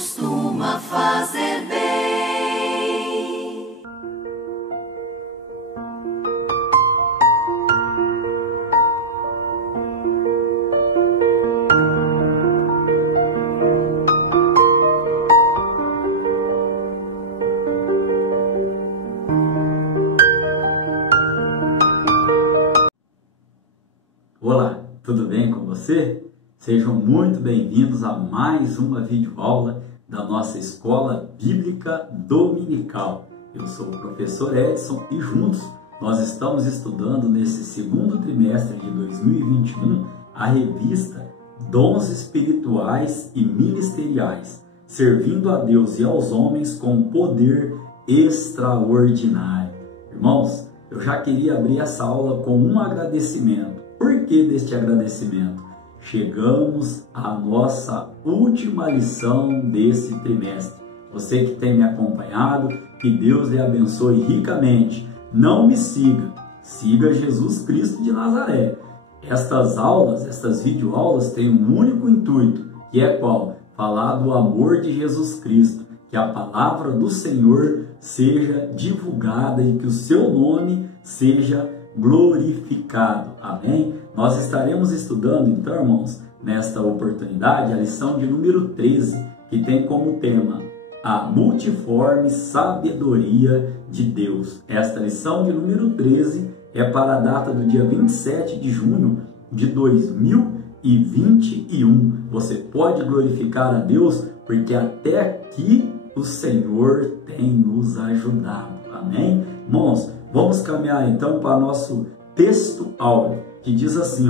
costuma fazer bem. Olá, tudo bem com você? Sejam muito bem-vindos a mais uma videoaula da nossa Escola Bíblica Dominical. Eu sou o professor Edson e juntos nós estamos estudando nesse segundo trimestre de 2021 a revista Dons Espirituais e Ministeriais, servindo a Deus e aos homens com poder extraordinário. Irmãos, eu já queria abrir essa aula com um agradecimento. Por que deste agradecimento? Chegamos à nossa última lição desse trimestre. Você que tem me acompanhado, que Deus lhe abençoe ricamente. Não me siga, siga Jesus Cristo de Nazaré. Estas aulas, estas videoaulas têm um único intuito, que é qual? Falar do amor de Jesus Cristo, que a palavra do Senhor seja divulgada e que o seu nome seja glorificado. Amém? Nós estaremos estudando, então, irmãos, nesta oportunidade, a lição de número 13, que tem como tema a multiforme sabedoria de Deus. Esta lição de número 13 é para a data do dia 27 de junho de 2021. Você pode glorificar a Deus, porque até aqui o Senhor tem nos ajudado. Amém? Irmãos, vamos caminhar então para o nosso texto áureo, que diz assim,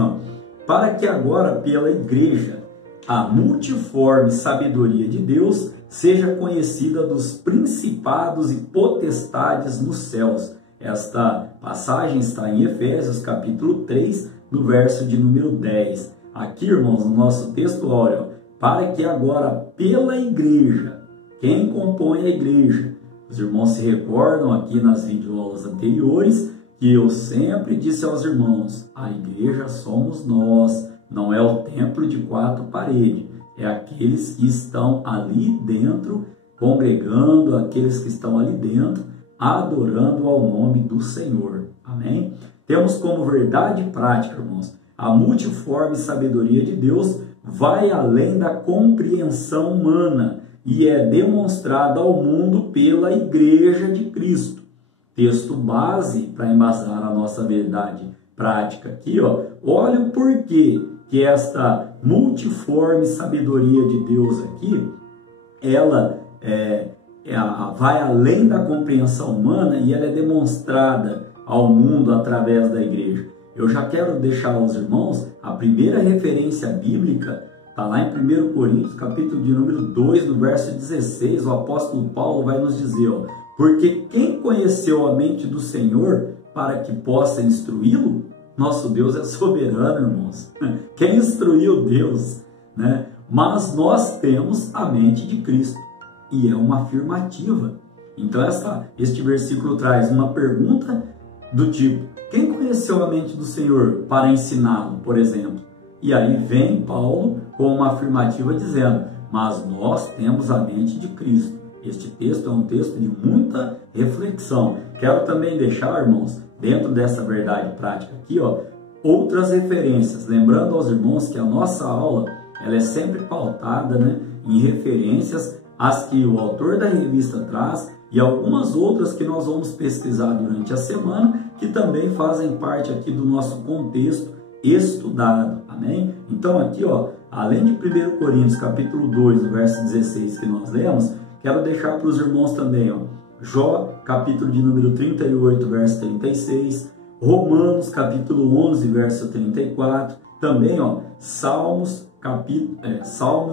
para que agora pela igreja a multiforme sabedoria de Deus seja conhecida dos principados e potestades nos céus. Esta passagem está em Efésios capítulo 3, no verso de número 10. Aqui, irmãos, no nosso texto áureo, para que agora pela igreja, quem compõe a igreja? Os irmãos se recordam aqui nas videoaulas anteriores que eu sempre disse aos irmãos, a igreja somos nós, não é o templo de quatro paredes, é aqueles que estão ali dentro, congregando, aqueles que estão ali dentro, adorando ao nome do Senhor. Amém? Temos como verdade prática, irmãos, a multiforme sabedoria de Deus vai além da compreensão humana e é demonstrada ao mundo pela Igreja de Cristo. Texto base para embasar a nossa verdade prática aqui, olha o porquê que esta multiforme sabedoria de Deus aqui, ela vai além da compreensão humana e ela é demonstrada ao mundo através da igreja. Eu já quero deixar aos irmãos a primeira referência bíblica, está lá em 1 Coríntios, capítulo de número 2, no verso 16, o apóstolo Paulo vai nos dizer, porque quem conheceu a mente do Senhor para que possa instruí-lo? Nosso Deus é soberano, irmãos. Quem instruiu Deus, né? Mas nós temos a mente de Cristo. E é uma afirmativa. Então este versículo traz uma pergunta do tipo, quem conheceu a mente do Senhor para ensiná-lo, por exemplo? E aí vem Paulo com uma afirmativa dizendo, mas nós temos a mente de Cristo. Este texto é um texto de muita reflexão. Quero também deixar, irmãos, dentro dessa verdade prática aqui, outras referências. Lembrando aos irmãos que a nossa aula ela é sempre pautada, né, em referências às que o autor da revista traz e algumas outras que nós vamos pesquisar durante a semana, que também fazem parte aqui do nosso contexto estudado. Amém? Então aqui, além de 1 Coríntios capítulo 2, no verso 16 que nós lemos, quero deixar para os irmãos também, Jó, capítulo de número 38, verso 36, Romanos, capítulo 11, verso 34, também, Salmos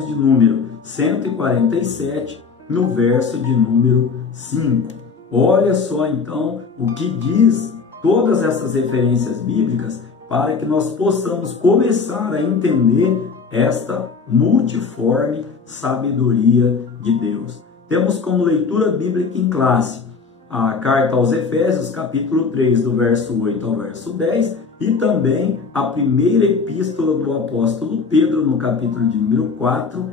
de número 147, no verso de número 5. Olha só, então, o que diz todas essas referências bíblicas para que nós possamos começar a entender esta multiforme sabedoria de Deus. Temos como leitura bíblica em classe a carta aos Efésios, capítulo 3, do verso 8 ao verso 10, e também a primeira epístola do apóstolo Pedro, no capítulo de número 4,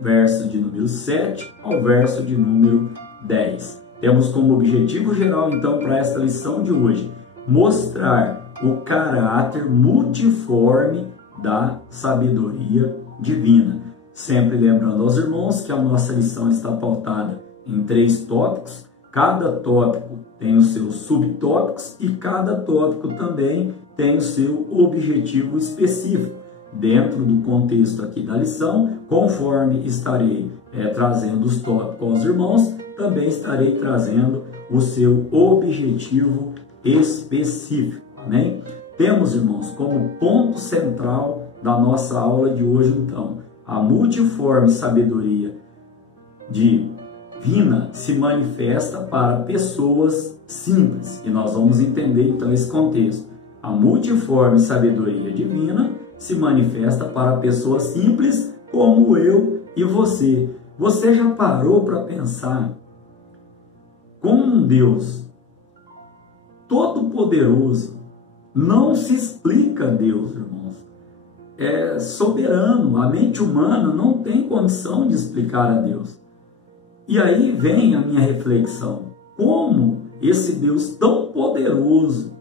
verso de número 7 ao verso de número 10. Temos como objetivo geral, então, para esta lição de hoje, mostrar o caráter multiforme da sabedoria divina. Sempre lembrando aos irmãos que a nossa lição está pautada em 3 tópicos. Cada tópico tem os seus subtópicos e cada tópico também tem o seu objetivo específico. Dentro do contexto aqui da lição, conforme estarei trazendo os tópicos aos irmãos, também estarei trazendo o seu objetivo específico. Amém? Temos, irmãos, como ponto central da nossa aula de hoje, então, a multiforme sabedoria divina se manifesta para pessoas simples. E nós vamos entender, então, esse contexto. A multiforme sabedoria divina se manifesta para pessoas simples como eu e você. Você já parou para pensar como um Deus todo-poderoso não se explica a Deus, irmãos? É soberano, a mente humana não tem condição de explicar a Deus. E aí vem a minha reflexão, como esse Deus tão poderoso,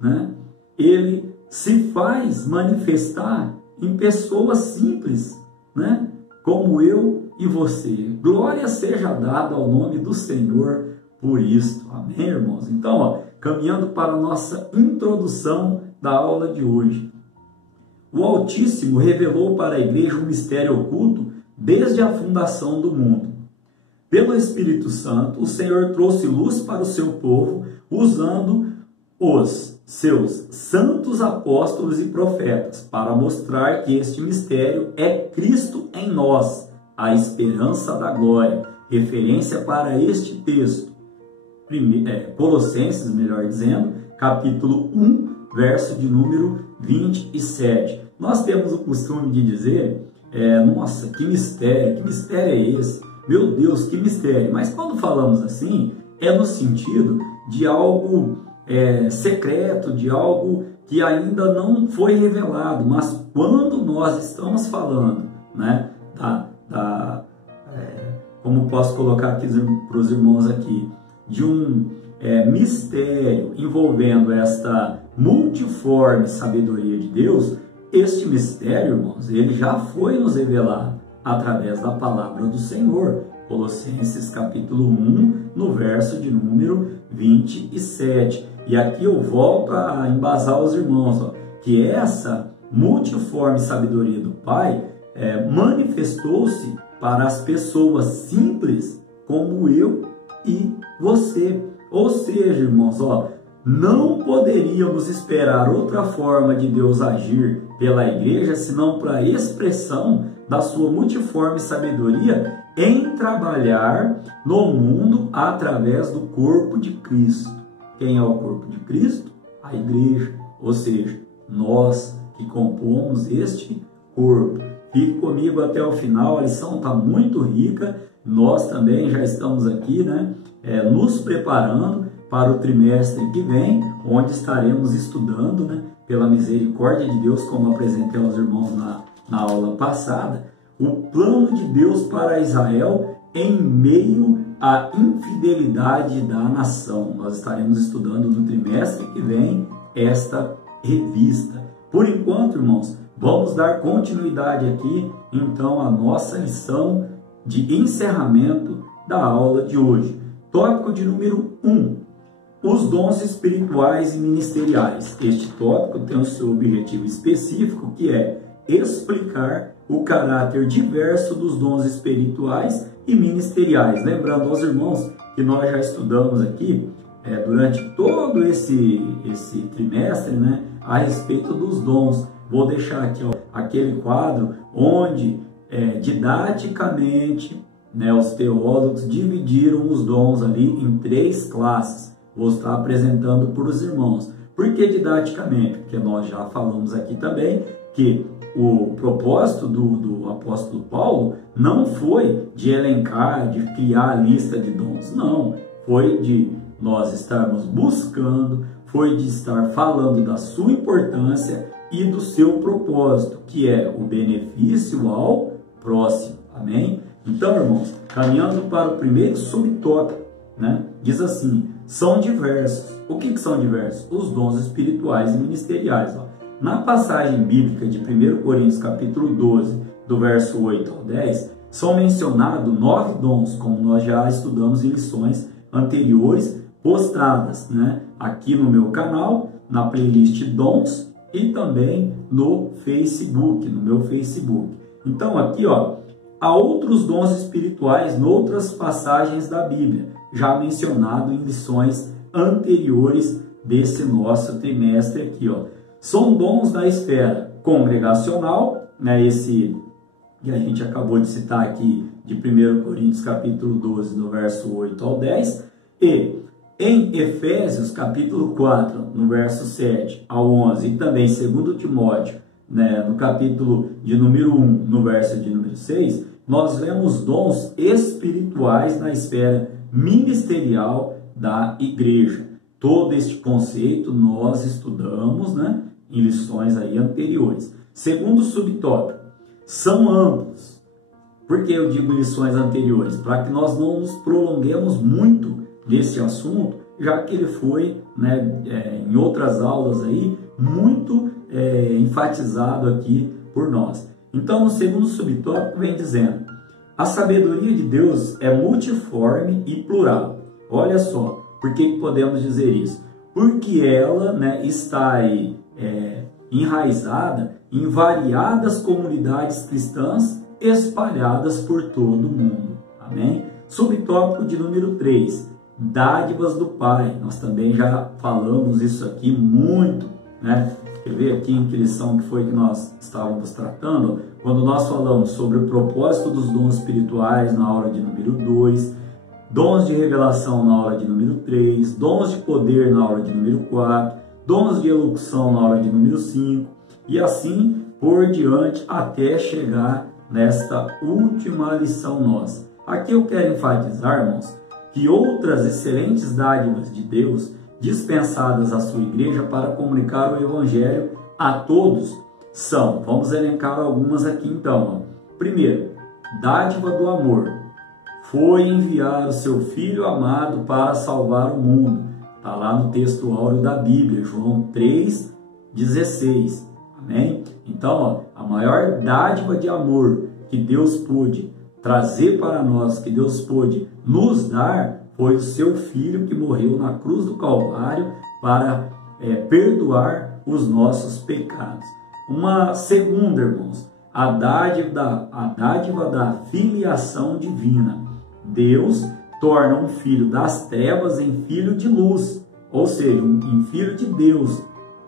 né, ele se faz manifestar em pessoas simples, né, como eu e você. Glória seja dada ao nome do Senhor por isto. Amém, irmãos? Então, caminhando para a nossa introdução da aula de hoje. O Altíssimo revelou para a igreja um mistério oculto desde a fundação do mundo. Pelo Espírito Santo, o Senhor trouxe luz para o seu povo, usando os seus santos apóstolos e profetas, para mostrar que este mistério é Cristo em nós, a esperança da glória. Referência para este texto, Colossenses, melhor dizendo, capítulo 1, verso de número 27. Nós temos o costume de dizer, nossa, que mistério é esse? Meu Deus, que mistério! Mas quando falamos assim, é no sentido de algo secreto, de algo que ainda não foi revelado. Mas quando nós estamos falando, né, como posso colocar aqui para os irmãos aqui, de um mistério envolvendo esta multiforme sabedoria de Deus, este mistério, irmãos, ele já foi nos revelado através da palavra do Senhor. Colossenses capítulo 1, no verso de número 27. E aqui eu volto a embasar os irmãos, que essa multiforme sabedoria do Pai manifestou-se para as pessoas simples como eu e você. Ou seja, irmãos, não poderíamos esperar outra forma de Deus agir pela igreja senão para a expressão da sua multiforme sabedoria em trabalhar no mundo através do corpo de Cristo. Quem é o corpo de Cristo? A igreja, ou seja, nós que compomos este corpo. Fique comigo até o final, a lição está muito rica. Nós também já estamos aqui, né, nos preparando para o trimestre que vem, onde estaremos estudando, né, pela misericórdia de Deus, como apresentei aos irmãos na aula passada, o plano de Deus para Israel em meio à infidelidade da nação. Nós estaremos estudando no trimestre que vem esta revista. Por enquanto, irmãos, vamos dar continuidade aqui, então, à nossa lição de encerramento da aula de hoje. Tópico de número 1. Os dons espirituais e ministeriais. Este tópico tem o seu objetivo específico, que é explicar o caráter diverso dos dons espirituais e ministeriais. Lembrando aos irmãos que nós já estudamos aqui, durante todo esse trimestre, né, a respeito dos dons. Vou deixar aqui aquele quadro onde didaticamente, né, os teólogos dividiram os dons ali em 3 classes. Vou estar apresentando para os irmãos. Por que didaticamente? Porque nós já falamos aqui também que o propósito do apóstolo Paulo não foi de elencar, de criar a lista de dons. Não, foi de nós estarmos buscando, foi de estar falando da sua importância e do seu propósito, que é o benefício ao próximo. Amém? Então, irmãos, caminhando para o primeiro subtópico, né? Diz assim, são diversos. O que são diversos? Os dons espirituais e ministeriais. Ó. Na passagem bíblica de 1 Coríntios capítulo 12, do verso 8 ao 10, são mencionados 9 dons, como nós já estudamos em lições anteriores, postadas, né? Aqui no meu canal, na playlist Dons e também no Facebook, no meu Facebook. Então aqui, ó, há outros dons espirituais em outras passagens da Bíblia, já mencionado em lições anteriores desse nosso trimestre aqui, ó. São dons da esfera congregacional, né, esse que a gente acabou de citar aqui de 1 Coríntios capítulo 12, no verso 8 ao 10, e em Efésios capítulo 4, no verso 7 ao 11, e também 2 Timóteo, né, no capítulo de número 1, no verso de número 6, nós vemos dons espirituais na esfera ministerial da igreja. Todo este conceito nós estudamos, né, em lições aí anteriores. Segundo subtópico, são amplos. Por que eu digo lições anteriores? Para que nós não nos prolonguemos muito nesse assunto, já que ele foi, né, em outras aulas aí, muito enfatizado aqui por nós. Então, no segundo subtópico vem dizendo, a sabedoria de Deus é multiforme e plural. Olha só, por que podemos dizer isso? Porque ela, né, está aí enraizada em variadas comunidades cristãs espalhadas por todo o mundo. Amém? Subtópico de número 3, dádivas do Pai. Nós também já falamos isso aqui muito, né? Quer ver aqui em que lição que foi que nós estávamos tratando? Quando nós falamos sobre o propósito dos dons espirituais na aula de número 2, dons de revelação na aula de número 3, dons de poder na aula de número 4, dons de elocução na aula de número 5, e assim por diante até chegar nesta última lição nossa. Aqui eu quero enfatizar, irmãos, que outras excelentes dádivas de Deus dispensadas à sua igreja para comunicar o evangelho a todos são, vamos elencar algumas aqui então. Ó. Primeiro, dádiva do amor. Foi enviar o seu Filho amado para salvar o mundo. Está lá no texto áureo da Bíblia, João 3,16. Amém? Então, ó, a maior dádiva de amor que Deus pôde trazer para nós, que Deus pôde nos dar, foi o seu Filho que morreu na cruz do Calvário para perdoar os nossos pecados. Uma segunda, irmãos, a dádiva da filiação divina. Deus torna um filho das trevas em filho de luz, ou seja, em filho de Deus.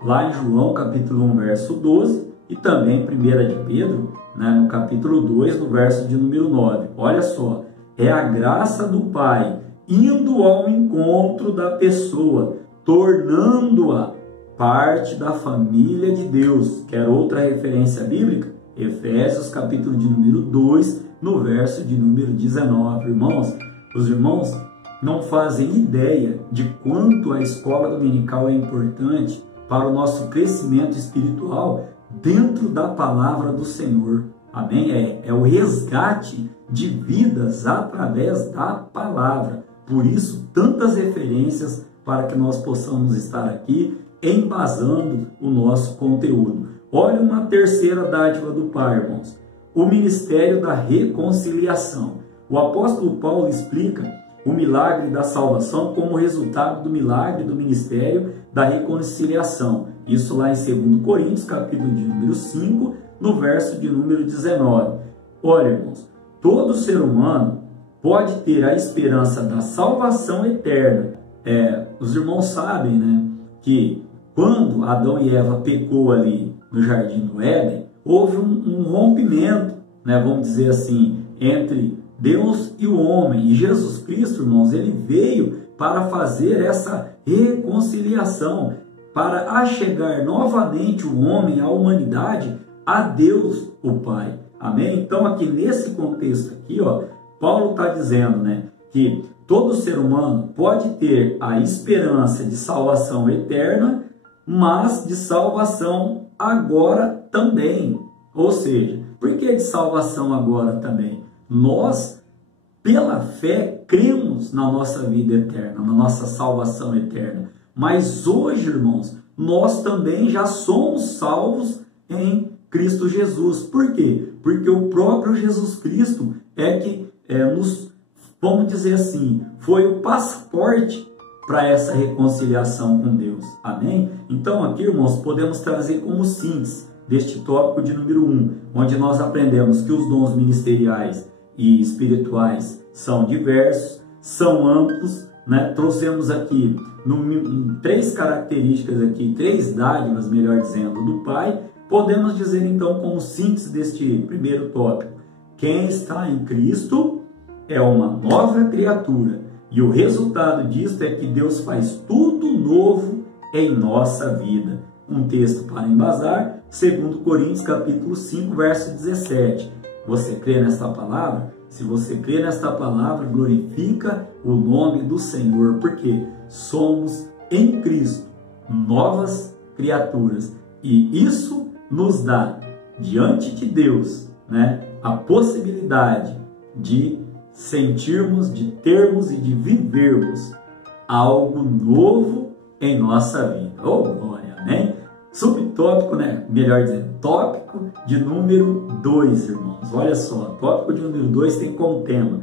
Lá em João capítulo 1, verso 12, e também em 1 de Pedro, né, no capítulo 2, no verso de número 9. Olha só, é a graça do Pai indo ao encontro da pessoa, tornando-a parte da família de Deus. Quer outra referência bíblica? Efésios capítulo de número 2, no verso de número 19. Irmãos, os irmãos não fazem ideia de quanto a escola dominical é importante para o nosso crescimento espiritual dentro da palavra do Senhor. Amém? É o resgate de vidas através da palavra. Por isso, tantas referências para que nós possamos estar aqui embasando o nosso conteúdo. Olha uma terceira dádiva do Pai, irmãos. O ministério da reconciliação. O apóstolo Paulo explica o milagre da salvação como resultado do milagre do ministério da reconciliação. Isso lá em 2 Coríntios, capítulo de número 5, no verso de número 19. Olha, irmãos, todo ser humano pode ter a esperança da salvação eterna. Os irmãos sabem, né, que quando Adão e Eva pecou ali no Jardim do Éden, houve um rompimento, né, vamos dizer assim, entre Deus e o homem. E Jesus Cristo, irmãos, ele veio para fazer essa reconciliação, para achegar novamente o homem, a humanidade, a Deus, o Pai. Amém? Então, aqui nesse contexto aqui, ó, Paulo está dizendo, né, que todo ser humano pode ter a esperança de salvação eterna, mas de salvação agora também. Ou seja, Por que de salvação agora também? Nós, pela fé, cremos na nossa vida eterna, na nossa salvação eterna. Mas hoje, irmãos, nós também já somos salvos em Cristo Jesus. Por quê? Porque o próprio Jesus Cristo é que nos, vamos dizer assim, foi o passaporte para essa reconciliação com Deus. Amém? Então aqui, irmãos, podemos trazer como síntese deste tópico de número 1, onde nós aprendemos que os dons ministeriais e espirituais são diversos, são amplos, né? Trouxemos aqui três características aqui, três dádivas, melhor dizendo, do Pai. Podemos dizer então como síntese deste primeiro tópico: quem está em Cristo é uma nova criatura, e o resultado disso é que Deus faz tudo novo em nossa vida. Um texto para embasar, 2 Coríntios capítulo 5, verso 17. Você crê nesta palavra? Se você crê nesta palavra, glorifica o nome do Senhor, porque somos em Cristo novas criaturas, e isso nos dá, diante de Deus, né, a possibilidade de sentirmos, de termos e de vivermos algo novo em nossa vida. Oh, glória, amém? Subtópico, né? Melhor dizendo, tópico de número 2, irmãos. Olha só, tópico de número 2 tem como tema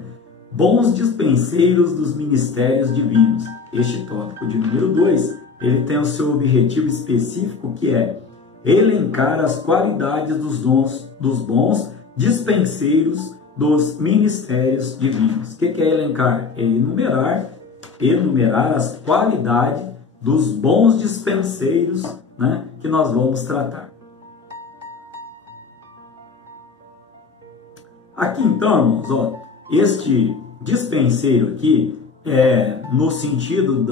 bons dispenseiros dos ministérios divinos. Este tópico de número 2, ele tem o seu objetivo específico, que é elencar as qualidades dos bons dispenseiros dos ministérios divinos. O que é elencar? É enumerar as qualidades dos bons dispenseiros, né, que nós vamos tratar. Aqui então, irmãos, ó, este dispenseiro aqui é no sentido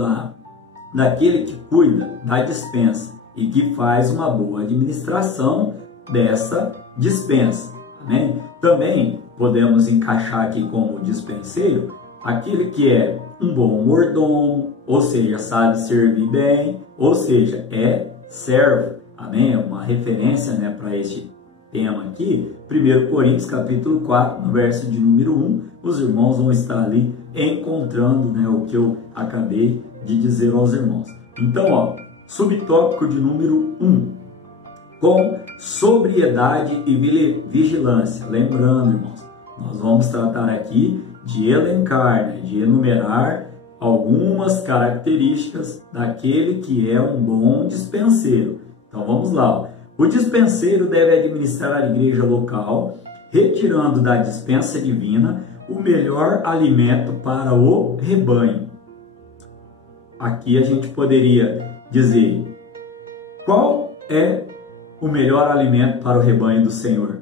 daquele que cuida da dispensa e que faz uma boa administração dessa dispensa. Amém? Também podemos encaixar aqui como dispenseiro aquele que é um bom mordomo, ou seja, sabe servir bem, ou seja, é servo. Amém? É uma referência, né, para este tema aqui. 1 Coríntios capítulo 4, no verso de número 1, os irmãos vão estar ali encontrando, né, o que eu acabei de dizer aos irmãos. Então, ó, subtópico de número 1, com sobriedade e vigilância. Lembrando, irmãos, nós vamos tratar aqui de elencar, né, de enumerar algumas características daquele que é um bom dispenseiro. Então vamos lá. Ó. O dispenseiro deve administrar a igreja local, retirando da dispensa divina o melhor alimento para o rebanho. Aqui a gente poderia dizer: qual é o melhor alimento para o rebanho do Senhor?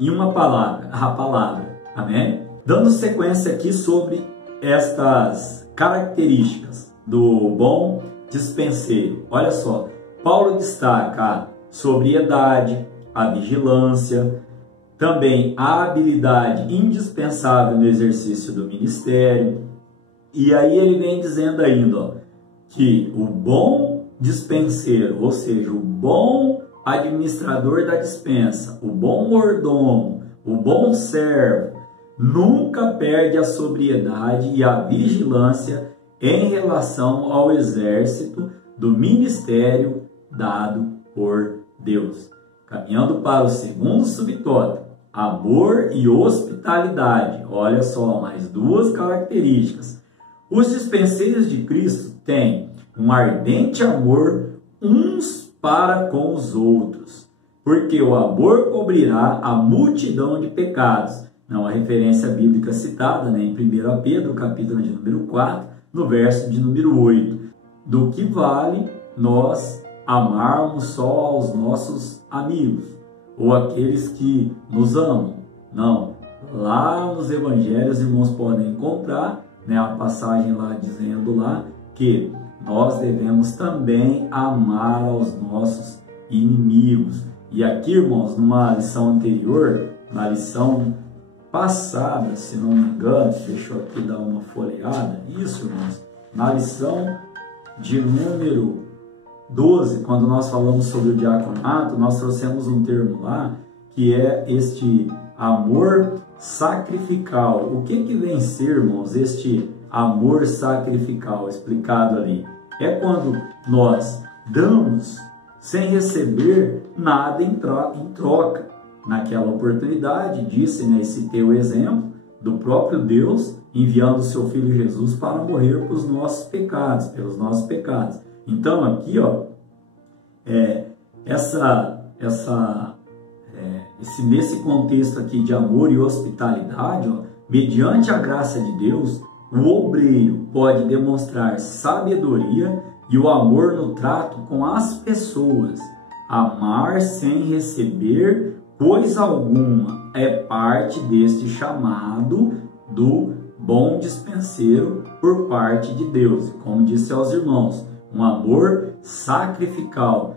Em uma palavra, a palavra. Amém? Dando sequência aqui sobre estas características do bom dispenseiro. Olha só, Paulo destaca a sobriedade, a vigilância, também a habilidade indispensável no exercício do ministério. E aí ele vem dizendo ainda, ó, que o bom dispenseiro, ou seja, o bom administrador da dispensa, o bom mordomo, o bom servo, nunca perde a sobriedade e a vigilância em relação ao exército do ministério dado por Deus. Caminhando para o segundo subtópico, amor e hospitalidade. Olha só, mais duas características. Os dispenseiros de Cristo têm um ardente amor uns para com os outros, porque o amor cobrirá a multidão de pecados. Não, a referência bíblica citada, né, em 1 Pedro, capítulo de número 4, no verso de número 8. Do que vale nós amarmos só aos nossos amigos, ou aqueles que nos amam? Não. Lá nos evangelhos, irmãos, podem encontrar, né, a passagem lá dizendo lá que nós devemos também amar aos nossos inimigos. E aqui, irmãos, numa lição anterior, na lição passada, se não me engano, deixa eu aqui dar uma folheada, isso, irmãos, na lição de número 12, quando nós falamos sobre o diaconato, nós trouxemos um termo lá, que é este amor sacrificial. O que vem ser, irmãos, este amor sacrificial explicado ali? É quando nós damos sem receber nada em troca. Naquela oportunidade, disse, né, citei o exemplo do próprio Deus enviando o seu Filho Jesus para morrer pelos nossos pecados, Então aqui, ó, nesse contexto aqui de amor e hospitalidade, ó, mediante a graça de Deus, o obreiro pode demonstrar sabedoria e o amor no trato com as pessoas. Amar sem receber coisa alguma é parte deste chamado do bom dispenseiro por parte de Deus. Como disse aos irmãos, um amor sacrificial.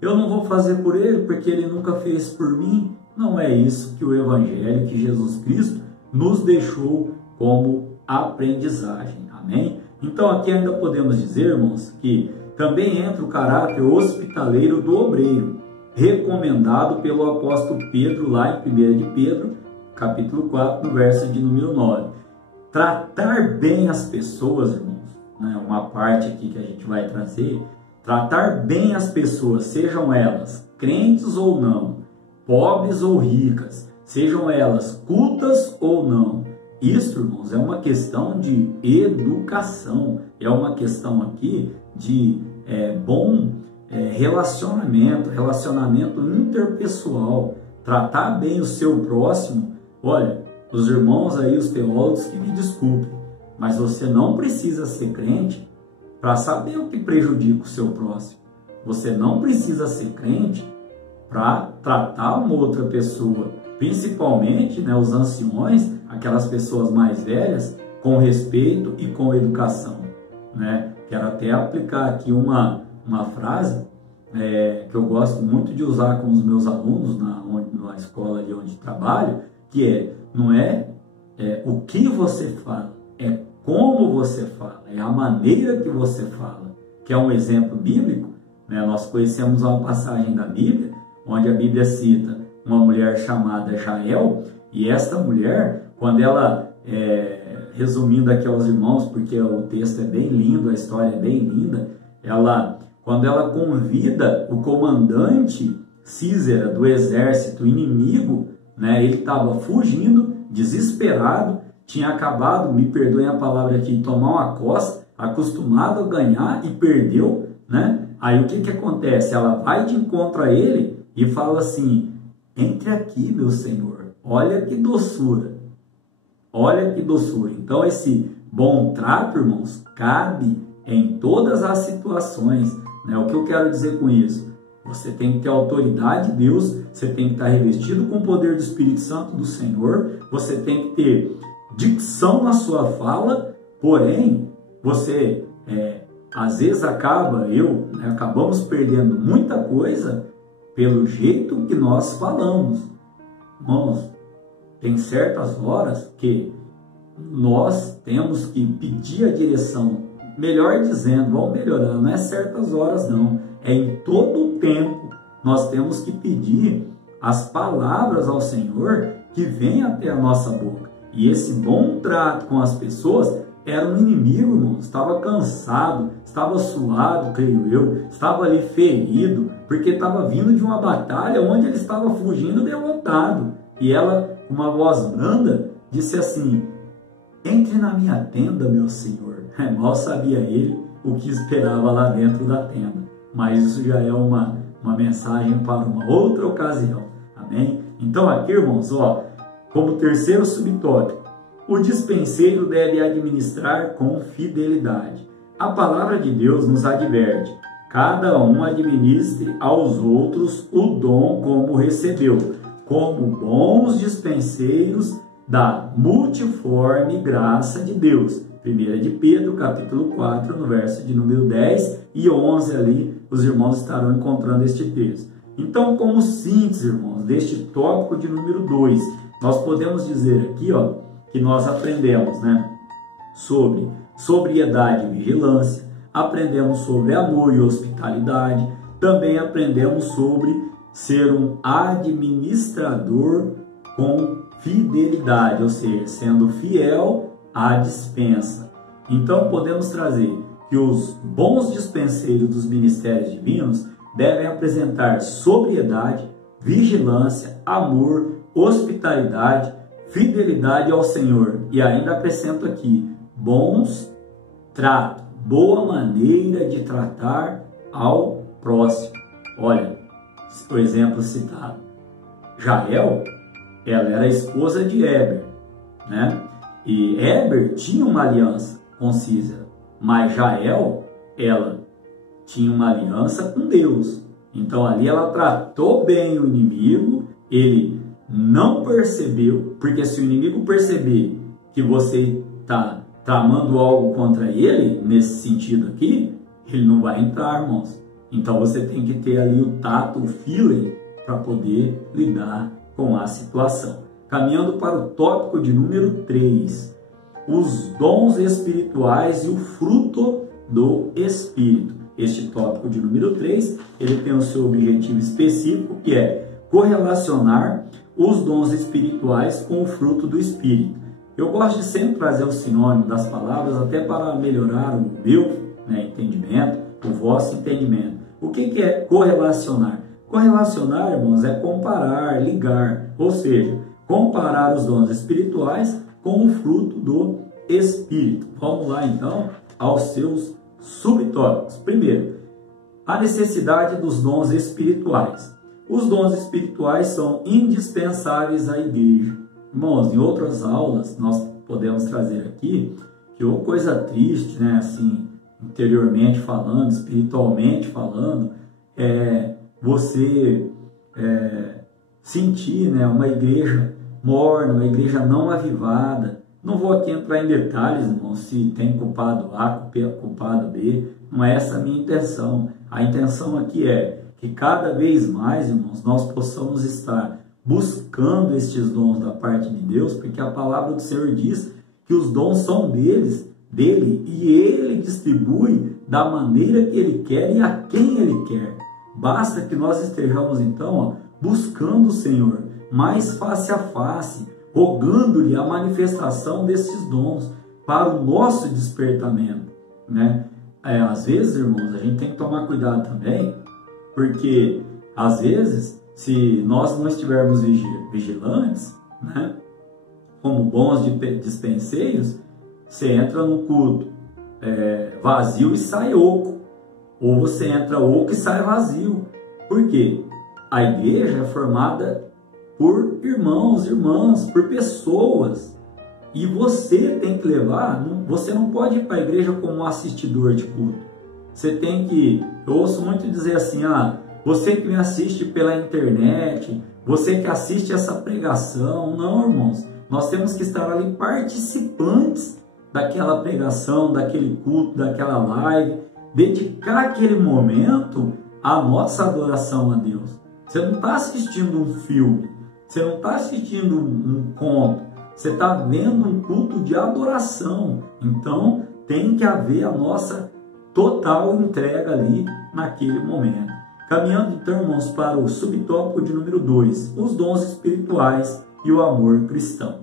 Eu não vou fazer por ele porque ele nunca fez por mim. Não é isso que o Evangelho, que Jesus Cristo nos deixou como aprendizagem. Amém? Então aqui ainda podemos dizer, irmãos, que também entra o caráter hospitaleiro do obreiro, recomendado pelo apóstolo Pedro lá em 1 de Pedro, capítulo 4, no verso de número 9. Tratar bem as pessoas, irmãos, né? Uma parte aqui que a gente vai trazer, tratar bem as pessoas, sejam elas crentes ou não, pobres ou ricas, sejam elas cultas ou não. Isso, irmãos, é uma questão de educação, é uma questão aqui de bom relacionamento interpessoal, tratar bem o seu próximo. Olha, os irmãos aí, os teólogos, que me desculpem, mas você não precisa ser crente para saber o que prejudica o seu próximo. Você não precisa ser crente para tratar uma outra pessoa, principalmente, né, os anciões, aquelas pessoas mais velhas, com respeito e com educação, né? Quero até aplicar aqui uma frase que eu gosto muito de usar com os meus alunos na escola de onde trabalho, que não é o que você fala, é como você fala, é a maneira que você fala, que é um exemplo bíblico, né? Nós conhecemos uma passagem da Bíblia, onde a Bíblia cita uma mulher chamada Jael, e esta mulher, quando ela, resumindo aqui aos irmãos, porque o texto é bem lindo, a história é bem linda, quando ela convida o comandante Císera do exército inimigo, né, ele estava fugindo, desesperado, tinha acabado, me perdoem a palavra aqui, de tomar uma coça, acostumado a ganhar e perdeu, né? Aí o que acontece? Ela vai de encontro a ele e fala assim: entre aqui, meu Senhor, olha que doçura, olha que doçura. Então esse bom trato, irmãos, cabe em todas as situações, né? O que eu quero dizer com isso? Você tem que ter autoridade de Deus, você tem que estar revestido com o poder do Espírito Santo do Senhor, você tem que ter dicção na sua fala, porém, você às vezes acabamos perdendo muita coisa pelo jeito que nós falamos. Irmãos, tem certas horas que nós temos que pedir a direção, melhor dizendo, vamos melhorando, não é certas horas não, é em todo o tempo nós temos que pedir as palavras ao Senhor que vêm até a nossa boca. E esse bom trato com as pessoas era um inimigo, irmão, estava cansado, estava suado, creio eu, estava ali ferido, porque estava vindo de uma batalha onde ele estava fugindo derrotado. E ela, com uma voz branda, disse assim: entre na minha tenda, meu Senhor. Mal sabia ele o que esperava lá dentro da tenda. Mas isso já é uma mensagem para uma outra ocasião. Amém? Então aqui, irmãos, como terceiro subtópico, o dispenseiro deve administrar com fidelidade. A palavra de Deus nos adverte: cada um administre aos outros o dom como recebeu, como bons dispenseiros da multiforme graça de Deus. 1 de Pedro, capítulo 4, no verso de número 10 e 11 ali, os irmãos estarão encontrando este texto. Então, como síntese, irmãos, deste tópico de número 2, nós podemos dizer aqui, que nós aprendemos, né, sobre sobriedade e vigilância, aprendemos sobre amor e hospitalidade, também aprendemos sobre ser um administrador com fidelidade, ou seja, sendo fiel à dispensa. Então podemos trazer que os bons dispenseiros dos ministérios divinos devem apresentar sobriedade, vigilância, amor, hospitalidade, fidelidade ao Senhor. E ainda acrescento aqui, bons tratos, boa maneira de tratar ao próximo. Olha, o exemplo citado. Jael, ela era esposa de Éber, né? E Éber tinha uma aliança com Císera, mas Jael, ela tinha uma aliança com Deus. Então ali ela tratou bem o inimigo, ele não percebeu, porque se o inimigo perceber que você está tramando algo contra ele, nesse sentido aqui, ele não vai entrar, irmãos. Então você tem que ter ali o tato, o feeling, para poder lidar com a situação. Caminhando para o tópico de número 3, os dons espirituais e o fruto do Espírito. Este tópico de número 3, ele tem o seu objetivo específico, que é correlacionar os dons espirituais com o fruto do Espírito. Eu gosto de sempre trazer o sinônimo das palavras, até para melhorar o meu entendimento, o vosso entendimento. O que é correlacionar? Correlacionar, irmãos, é comparar, ligar, ou seja, comparar os dons espirituais com o fruto do Espírito. Vamos lá, então, aos seus subtópicos. Primeiro, a necessidade dos dons espirituais. Os dons espirituais são indispensáveis à igreja. Irmãos, em outras aulas, nós podemos trazer aqui que uma coisa triste, né, assim, interiormente falando, espiritualmente falando, é você sentir, né, uma igreja morna, uma igreja não avivada. Não vou aqui entrar em detalhes, irmão, se tem culpado A, culpado B, não é essa a minha intenção. A intenção aqui é que cada vez mais, irmãos, nós possamos estar buscando estes dons da parte de Deus, porque a palavra do Senhor diz que os dons são dele, e Ele distribui da maneira que Ele quer e a quem Ele quer. Basta que nós estejamos, então, buscando o Senhor, mais face a face, rogando-lhe a manifestação desses dons para o nosso despertamento, né? Às vezes, irmãos, a gente tem que tomar cuidado também, porque às vezes, se nós não estivermos vigilantes, né, como bons dispenseiros, você entra no culto vazio e sai oco, ou você entra oco e sai vazio. Por quê? A igreja é formada por irmãos, irmãs, por pessoas, e você tem que levar, você não pode ir para a igreja como um assistidor de culto. Você tem que, eu ouço muito dizer assim, você que me assiste pela internet, você que assiste essa pregação. Não, irmãos, nós temos que estar ali participantes daquela pregação, daquele culto, daquela live, dedicar aquele momento à nossa adoração a Deus. Você não está assistindo um filme, você não está assistindo um conto, você está vendo um culto de adoração. Então tem que haver a nossa total entrega ali naquele momento. Caminhando então, irmãos, para o subtópico de número 2, os dons espirituais e o amor cristão.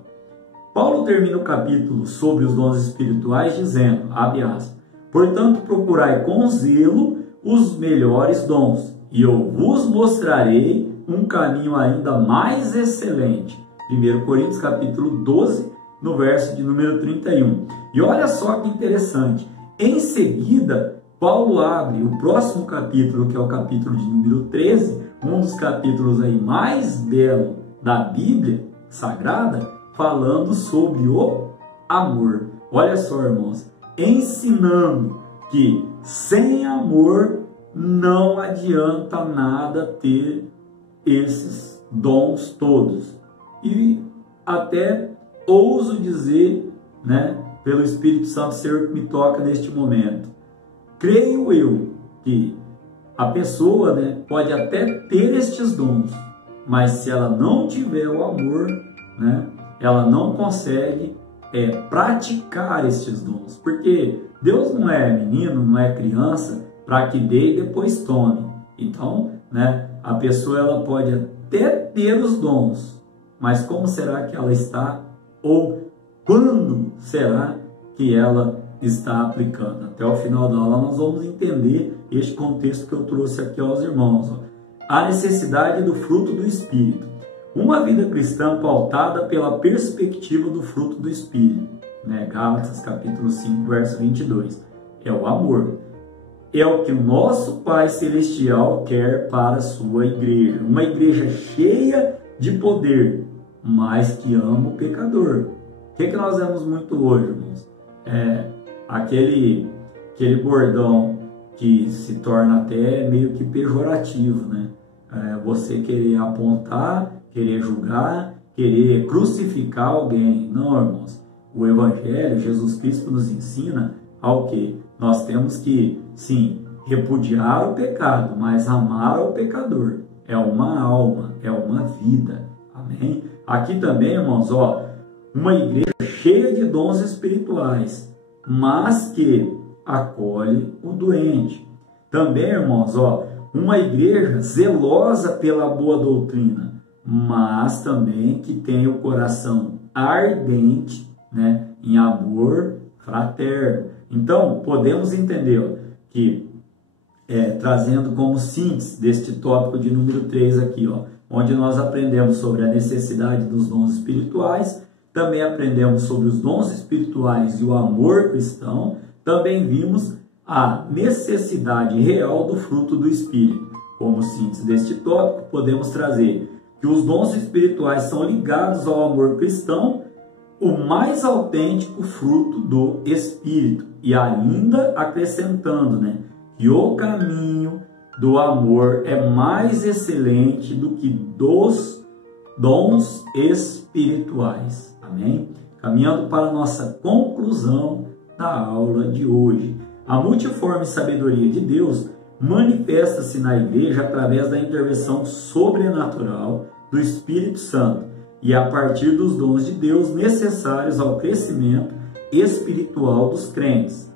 Paulo termina o capítulo sobre os dons espirituais dizendo, abre aspas, portanto procurai com zelo os melhores dons, e eu vos mostrarei um caminho ainda mais excelente. 1 Coríntios capítulo 12, no verso de número 31. E olha só que interessante, em seguida, Paulo abre o próximo capítulo, que é o capítulo de número 13, um dos capítulos aí mais belos da Bíblia Sagrada, falando sobre o amor. Olha só, irmãos, ensinando que sem amor não adianta nada ter esses dons todos. E até ouso dizer, né, pelo Espírito Santo Senhor que me toca neste momento, creio eu que a pessoa, né, pode até ter estes dons, mas se ela não tiver o amor, né, ela não consegue praticar estes dons, porque Deus não é menino, não é criança para que dê e depois tome. Então, né, a pessoa ela pode até ter os dons, mas como será que ela está, ou quando será que ela está aplicando? Até o final da aula nós vamos entender este contexto que eu trouxe aqui aos irmãos. A necessidade do fruto do Espírito. Uma vida cristã pautada pela perspectiva do fruto do Espírito. Gálatas capítulo 5, verso 22. É o amor. É o que o nosso Pai Celestial quer para a sua igreja. Uma igreja cheia de poder, mas que ama o pecador. O que nós vemos muito hoje, irmãos? Aquele bordão que se torna até meio que pejorativo, né? Você querer apontar, querer julgar, querer crucificar alguém. Não, irmãos. O Evangelho, Jesus Cristo nos ensina ao quê? Nós temos que, sim, repudiar o pecado, mas amar o pecador. É uma alma, é uma vida. Amém? Aqui também, irmãos, uma igreja cheia de dons espirituais, mas que acolhe o doente. Também, irmãos, uma igreja zelosa pela boa doutrina, mas também que tem o coração ardente, né, em amor fraterno. Então, podemos entender que, trazendo como síntese deste tópico de número 3 aqui, onde nós aprendemos sobre a necessidade dos dons espirituais, também aprendemos sobre os dons espirituais e o amor cristão, também vimos a necessidade real do fruto do Espírito. Como síntese deste tópico, podemos trazer que os dons espirituais são ligados ao amor cristão, o mais autêntico fruto do Espírito. E ainda acrescentando, que o caminho do amor é mais excelente do que dos dons espirituais. Amém? Caminhando para a nossa conclusão da aula de hoje. A multiforme sabedoria de Deus manifesta-se na igreja através da intervenção sobrenatural do Espírito Santo e a partir dos dons de Deus necessários ao crescimento espiritual dos crentes.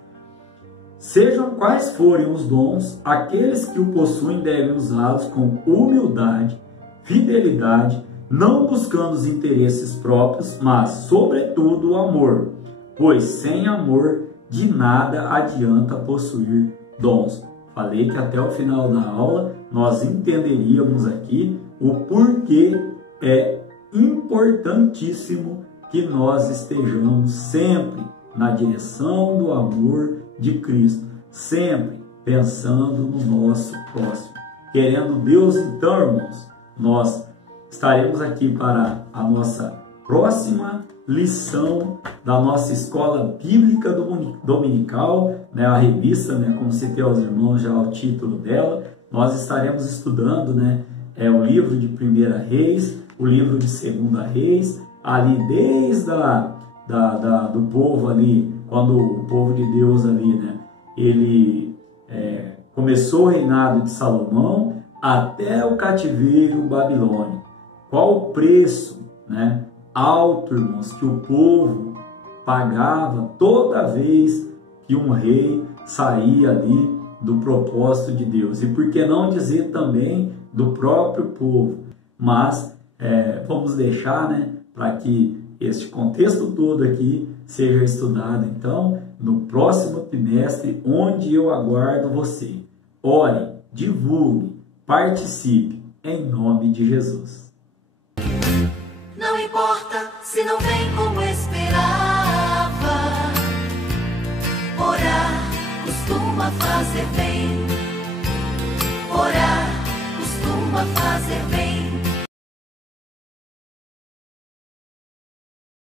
Sejam quais forem os dons, aqueles que o possuem devem usá-los com humildade, fidelidade, não buscando os interesses próprios, mas, sobretudo, o amor, pois sem amor de nada adianta possuir dons. Falei que até o final da aula nós entenderíamos aqui o porquê é importantíssimo que nós estejamos sempre na direção do amor de Cristo, sempre pensando no nosso próximo. Querendo Deus, então, irmãos, nós estaremos aqui para a nossa próxima lição da nossa escola bíblica dominical, a revista, como citei aos irmãos já o título dela. Nós estaremos estudando, o livro de 1 Reis, o livro de 2 Reis, ali desde do povo ali, quando o povo de Deus ali, ele começou o reinado de Salomão até o cativeiro babilônico. Qual o preço, alto, irmãos, que o povo pagava toda vez que um rei saía ali do propósito de Deus. E por que não dizer também do próprio povo? Mas vamos deixar, para que este contexto todo aqui seja estudado, então, no próximo trimestre, onde eu aguardo você. Ore, divulgue, participe, em nome de Jesus. Não importa se não vem como esperava, orar costuma fazer bem.